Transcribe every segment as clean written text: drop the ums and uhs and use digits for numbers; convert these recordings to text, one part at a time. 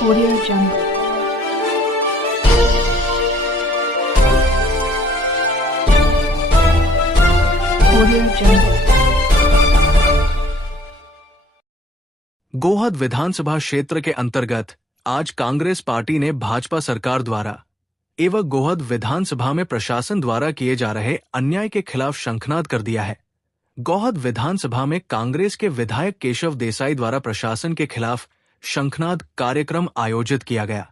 Audio Jungle. Audio Jungle. Gohad विधानसभा क्षेत्र के अंतर्गत आज कांग्रेस पार्टी ने भाजपा सरकार द्वारा एवं गोहद विधानसभा में प्रशासन द्वारा किए जा रहे अन्याय के खिलाफ शंखनाद कर दिया है। गोहद विधानसभा में कांग्रेस के विधायक केशव देसाई द्वारा प्रशासन के खिलाफ शंखनाद कार्यक्रम आयोजित किया गया,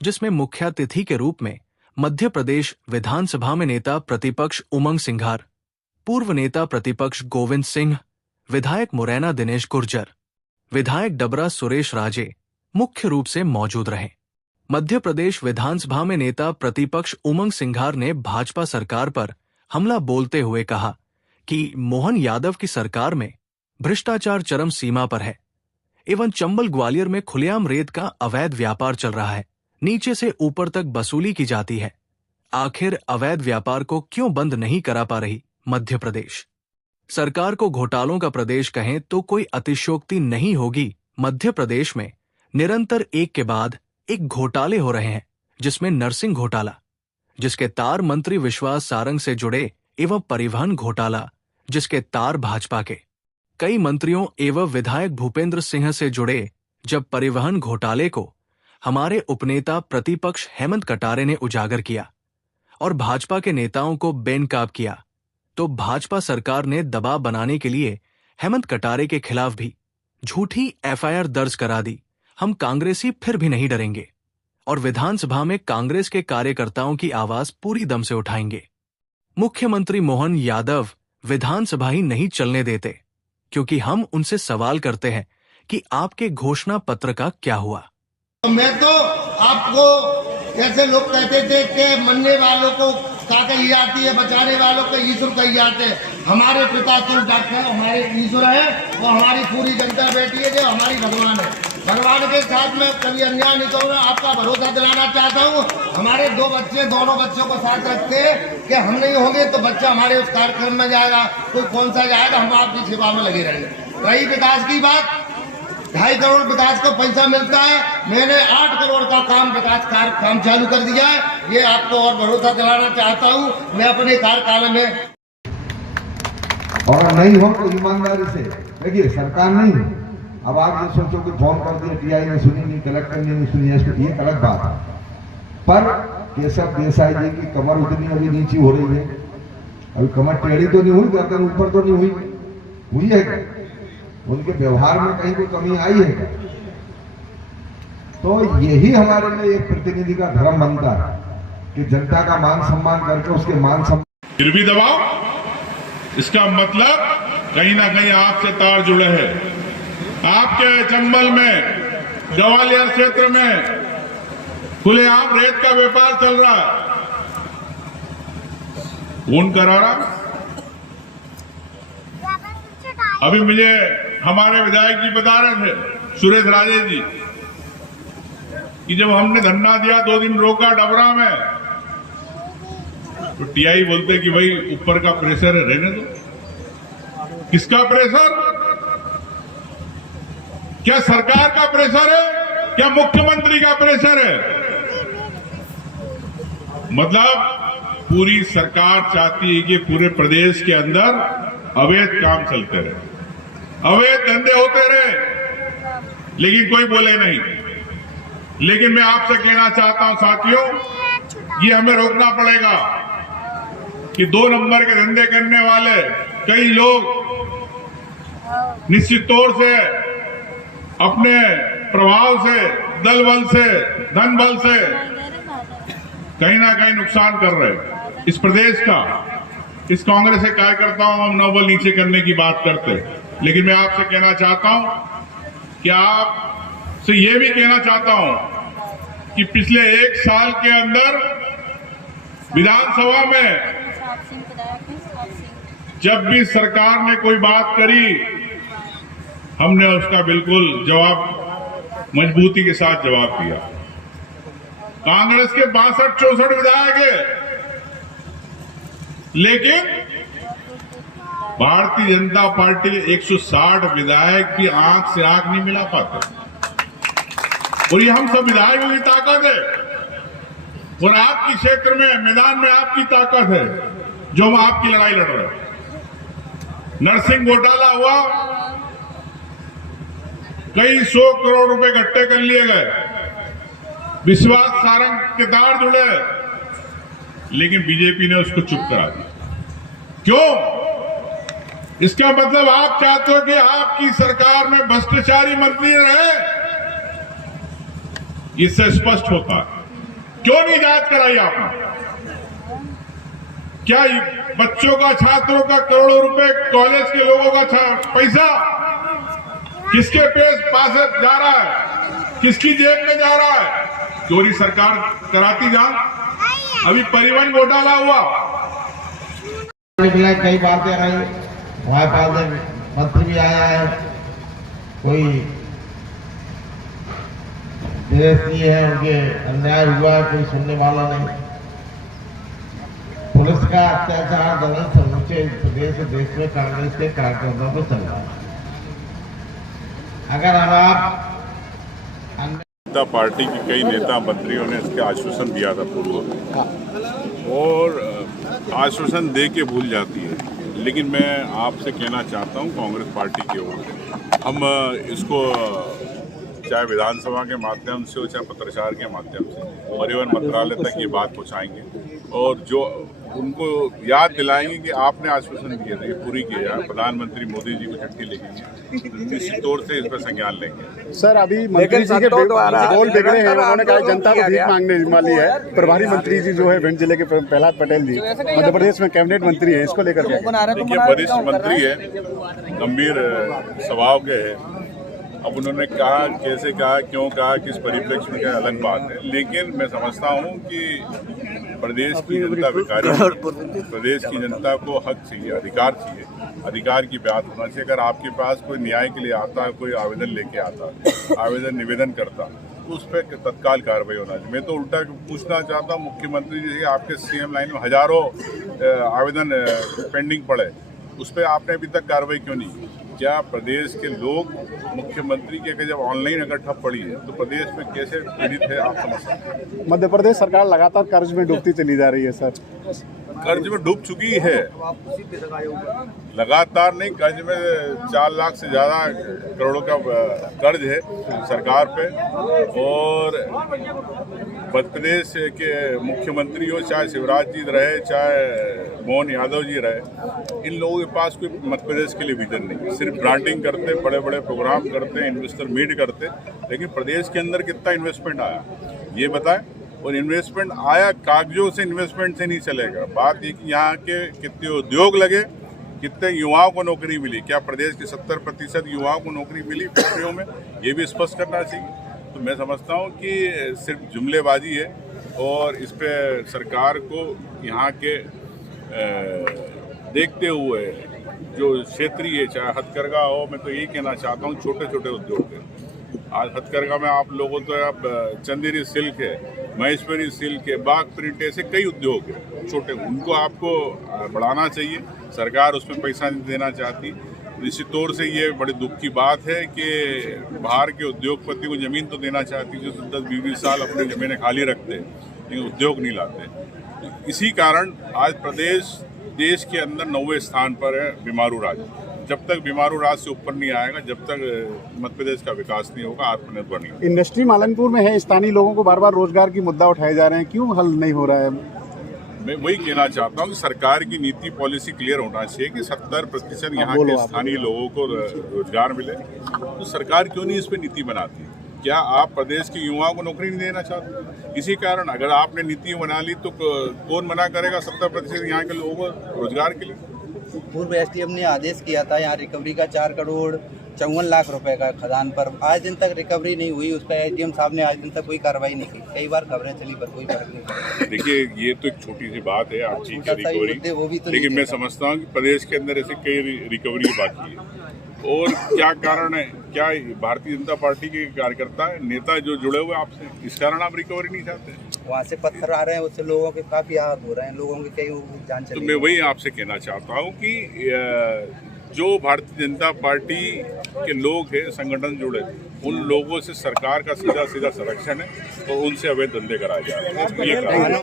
जिसमें मुख्य अतिथि के रूप में मध्य प्रदेश विधानसभा में नेता प्रतिपक्ष उमंग सिंघार, पूर्व नेता प्रतिपक्ष गोविंद सिंह, विधायक मुरैना दिनेश गुर्जर, विधायक डबरा सुरेश राजे मुख्य रूप से मौजूद रहे। मध्य प्रदेश विधानसभा में नेता प्रतिपक्ष उमंग सिंघार ने भाजपा सरकार पर हमला बोलते हुए कहा कि मोहन यादव की सरकार में भ्रष्टाचार चरम सीमा पर है एवं चंबल ग्वालियर में खुलेआम रेत का अवैध व्यापार चल रहा है, नीचे से ऊपर तक वसूली की जाती है। आखिर अवैध व्यापार को क्यों बंद नहीं करा पा रही मध्य प्रदेश सरकार? को घोटालों का प्रदेश कहें तो कोई अतिशयोक्ति नहीं होगी। मध्य प्रदेश में निरंतर एक के बाद एक घोटाले हो रहे हैं, जिसमें नरसिंह घोटाला, जिसके तार मंत्री विश्वास सारंग से जुड़े, एवं परिवहन घोटाला, जिसके तार भाजपा के कई मंत्रियों एवं विधायक भूपेंद्र सिंह से जुड़े। जब परिवहन घोटाले को हमारे उपनेता प्रतिपक्ष हेमंत कटारे ने उजागर किया और भाजपा के नेताओं को बेनकाब किया, तो भाजपा सरकार ने दबाव बनाने के लिए हेमंत कटारे के खिलाफ भी झूठी एफआईआर दर्ज करा दी। हम कांग्रेसी फिर भी नहीं डरेंगे और विधानसभा में कांग्रेस के कार्यकर्ताओं की आवाज पूरी दम से उठाएंगे। मुख्यमंत्री मोहन यादव विधानसभा ही नहीं चलने देते, क्योंकि हम उनसे सवाल करते हैं कि आपके घोषणा पत्र का क्या हुआ। मैं तो आपको ऐसे लोग कहते थे कि मरने वालों को क्या कही जाती है, बचाने वालों को ईश्वर कही जाते हैं। हमारे पिता तो डॉक्टर हमारे ईश्वर है, वो हमारी पूरी जनता बैठी है जो हमारी भगवान है। भगवान के साथ में कभी अन्याय नहीं करूँगा। आपका भरोसा दिलाना चाहता हूँ, हमारे दो बच्चे, दोनों बच्चों को साथ रखते हैं कि हम नहीं होंगे तो बच्चा हमारे उस कार्यक्रम में जाएगा, कोई कौन सा जाएगा, हम आपकी सेवा में लगे रहेंगे। रही विकास की बात, 2.5 करोड़ विकास को पैसा मिलता है, मैंने 8 करोड़ का काम विकास काम चालू कर दिया है। ये आपको और भरोसा दिलाना चाहता हूँ मैं अपने कार्यकाल में। और नहीं हो तो ईमानदारी से देखिए, सरकार नहीं है। अब आप ये सोचो कि फोन कर दिया, टीआई ने सुनी नहीं, कलेक्टर ने नहीं सुनी, ये गलत बात है। पर केशव देसाई जी की कमर उतनी अभी नीची हो रही है, अभी कमर टेढ़ी तो नहीं हुई, गर्दन ऊपर तो नहीं हुई है क्या? उनके व्यवहार में कहीं कोई कमी आई है क्या? तो यही हमारे लिए एक प्रतिनिधि का धर्म बनता है कि जनता का मान सम्मान करके उसके मान सम्मान। फिर भी दबाओ, इसका मतलब कहीं ना कहीं आपसे तार जुड़े हैं। आपके चंबल में, ग्वालियर क्षेत्र में खुलेआम रेत का व्यापार चल रहा है, कौन करा रहा? अभी मुझे हमारे विधायक जी बता रहे थे, सुरेश राजे जी, कि जब हमने धरना दिया 2 दिन रोका डबरा में, तो टीआई बोलते कि भाई ऊपर का प्रेशर है, रहने दो। किसका प्रेशर? क्या सरकार का प्रेशर है? क्या मुख्यमंत्री का प्रेशर है? मतलब पूरी सरकार चाहती है कि पूरे प्रदेश के अंदर अवैध काम चलते रहे, अवैध धंधे होते रहे, लेकिन कोई बोले नहीं। लेकिन मैं आपसे कहना चाहता हूं साथियों, ये हमें रोकना पड़ेगा कि 2 नंबर के धंधे करने वाले कई लोग निश्चित तौर से अपने प्रभाव से, दल बल से, धन बल से कहीं ना कहीं नुकसान कर रहे हैं इस प्रदेश का। इस कांग्रेस के कार्यकर्ताओं हम नोबल नीचे करने की बात करते, लेकिन मैं आपसे कहना चाहता हूं कि आपसे ये भी कहना चाहता हूं कि पिछले 1 साल के अंदर विधानसभा में जब भी सरकार ने कोई बात करी, हमने उसका बिल्कुल जवाब मजबूती के साथ जवाब दिया। कांग्रेस के 62-64 विधायक है, लेकिन भारतीय जनता पार्टी के 160 विधायक की आंख से आंख नहीं मिला पाते। और ये हम सब विधायकों की ताकत है और आपके क्षेत्र में मैदान में आपकी ताकत है जो हम आपकी लड़ाई लड़ रहे हैं। नरसिंह घोटाला हुआ, कई 100 करोड़ रुपए इकट्ठे कर लिए गए, विश्वास सारंग के तार जुड़े, लेकिन बीजेपी ने उसको चुप करा दिया। क्यों? इसका मतलब आप चाहते हो कि आपकी सरकार में भ्रष्टाचारी मंत्री रहे, इससे स्पष्ट होता है। क्यों नहीं जांच कराई आपने? क्या बच्चों का, छात्रों का करोड़ों रुपए, कॉलेज के लोगों का पैसा किसके पास जा रहा है, किसकी जेब में जा रहा है? चोरी सरकार कराती जा। अभी परिवहन घोटाला हुआ, कई बातें आई, हमारे पास मंत्री भी आया है, कोई देश है, उनके अन्याय हुआ, कोई सुनने वाला नहीं। पुलिस का अत्याचार दमन समूचे प्रदेश देश में कांग्रेस के कार्यकर्ताओं को चल रहा है। अगर आप जनता पार्टी के कई नेता मंत्रियों ने इसके आश्वासन दिया था पूर्व में, और आश्वासन दे के भूल जाती है। लेकिन मैं आपसे कहना चाहता हूं, कांग्रेस पार्टी की ओर से हम इसको चाहे विधानसभा के माध्यम से हो, चाहे पत्रकार के माध्यम से परिवहन मंत्रालय तक ये बात पहुंचाएंगे और जो उनको याद दिलाएंगे कि आपने आश्वासन दिए थे, ये पूरी किया। प्रधानमंत्री मोदी जी को चिट्ठी लिखेंगे, निश्चित तौर से इस पर संज्ञान लेंगे। सर, अभी मंत्री जी के बोल बिगड़े हैं, उन्होंने कहा जनता को भीख मांगने वाली है। प्रभारी मंत्री जी जो है भिंड जिले के प्रहलाद पटेल जी मध्य प्रदेश में कैबिनेट मंत्री है, इसको लेकर देखिए, वरिष्ठ मंत्री है, गंभीर स्वभाव के है। अब उन्होंने कहा, कैसे कहा, क्यों कहा, किस परिप्रेक्ष्य में, क्या अलग बात है। लेकिन मैं समझता हूं कि प्रदेश की जनता भिखारी, प्रदेश की जनता को हक चाहिए, अधिकार चाहिए, अधिकार की बात होना चाहिए। अगर आपके पास कोई न्याय के लिए आता है, कोई आवेदन लेके आता है, आवेदन निवेदन करता, तो उस पर तत्काल कार्रवाई होना चाहिए। मैं तो उल्टा पूछना चाहता हूँ मुख्यमंत्री जी से, आपके सीएम लाइन में हजारों आवेदन पेंडिंग पड़े, उस पर आपने अभी तक कार्रवाई क्यों नहीं की? क्या प्रदेश के लोग मुख्यमंत्री के जब ऑनलाइन अगर ठप पड़ी है तो प्रदेश में कैसे पीड़ित है, आप समझ सकते हैं। मध्य प्रदेश सरकार लगातार कर्ज में डूबती चली जा रही है। सर, कर्ज में डूब चुकी है, लगातार नहीं, कर्ज में 4 लाख से ज्यादा करोड़ों का कर्ज है सरकार पे। और मध्य प्रदेश के मुख्यमंत्री हो, चाहे शिवराज जी रहे, चाहे मोहन यादव जी रहे, इन लोगों के पास कोई मध्य प्रदेश के लिए विजन नहीं। सिर्फ ब्रांडिंग करते, बड़े बड़े प्रोग्राम करते, इन्वेस्टर मीट करते, लेकिन प्रदेश के अंदर कितना इन्वेस्टमेंट आया ये बताएं। और इन्वेस्टमेंट आया, कागजों से इन्वेस्टमेंट से नहीं चलेगा। बात ये कि यहाँ के कितने उद्योग लगे, कितने युवाओं को नौकरी मिली, क्या प्रदेश के 70% युवाओं को नौकरी मिली फैक्ट्रियों में, ये भी स्पष्ट करना चाहिए। तो मैं समझता हूँ कि सिर्फ जुमलेबाजी है और इस पर सरकार को यहाँ के देखते हुए जो क्षेत्रीय, चाहे हथकरघा हो, मैं तो यही कहना चाहता हूँ, छोटे छोटे उद्योग हैं। आज हथकरघा में आप लोगों तो अब चंदेरी सिल्क है, महेश्वरी सिल्क है, बाग प्रिंट, ऐसे कई उद्योग हैं छोटे, उनको आपको बढ़ाना चाहिए। सरकार उसमें पैसा नहीं देना चाहती। निश्चित तौर से ये बड़े दुख की बात है कि बाहर के उद्योगपति को ज़मीन तो देना चाहती, जो 10-20 साल अपनी ज़मीनें खाली रखते, लेकिन उद्योग नहीं लाते। इसी कारण आज प्रदेश देश के अंदर 9वें स्थान पर है बीमारू राज्य। जब तक बीमारू राज्य से ऊपर नहीं आएगा, जब तक मध्य प्रदेश का विकास नहीं होगा, आत्मनिर्भर नहीं होगा। इंडस्ट्री मालनपुर में है, स्थानीय लोगों को बार बार रोजगार की मुद्दा उठाए जा रहे हैं, क्यों हल नहीं हो रहा है? मैं वही कहना चाहता हूँ कि सरकार की नीति पॉलिसी क्लियर होना चाहिए कि 70% यहाँ के स्थानीय लोगों को रोजगार मिले। तो सरकार क्यों नहीं इस पर नीति बनाती? क्या आप प्रदेश के युवाओं को नौकरी नहीं देना चाहते? इसी कारण अगर आपने नीति बना ली तो कौन मना करेगा 70% यहाँ के लोगों को रोजगार के लिए? पूर्व एसडीएम ने आदेश किया था यहाँ रिकवरी का 4 करोड़ 54 लाख रुपए का खदान पर, आज दिन तक रिकवरी नहीं हुई। उसका एसडीएम साहब ने आज दिन तक कोई कार्रवाई नहीं की। कई बार खबरें चली पर कोई फर्क नहीं पड़ा। देखिए, ये तो एक छोटी सी बात है आपकी रिकवरी, वो भी तो, लेकिन मैं समझता हूँ कि प्रदेश के अंदर ऐसे कई रिकवरी बाकी है। और क्या कारण है? क्या भारतीय जनता पार्टी के कार्यकर्ता नेता जो जुड़े हुए आपसे, इस कारण आप रिकवरी नहीं चाहते? वहाँ से पत्थर आ रहे हैं, उससे लोगों के काफी आहत हो रहे हैं, लोगों के कई जान चली। तो मैं वही आपसे कहना चाहता हूँ कि जो भारतीय जनता पार्टी के लोग हैं, संगठन जुड़े, उन लोगों से सरकार का सीधा सीधा संरक्षण है और उनसे अवैध धंधे कराए जा रहे हैं। ये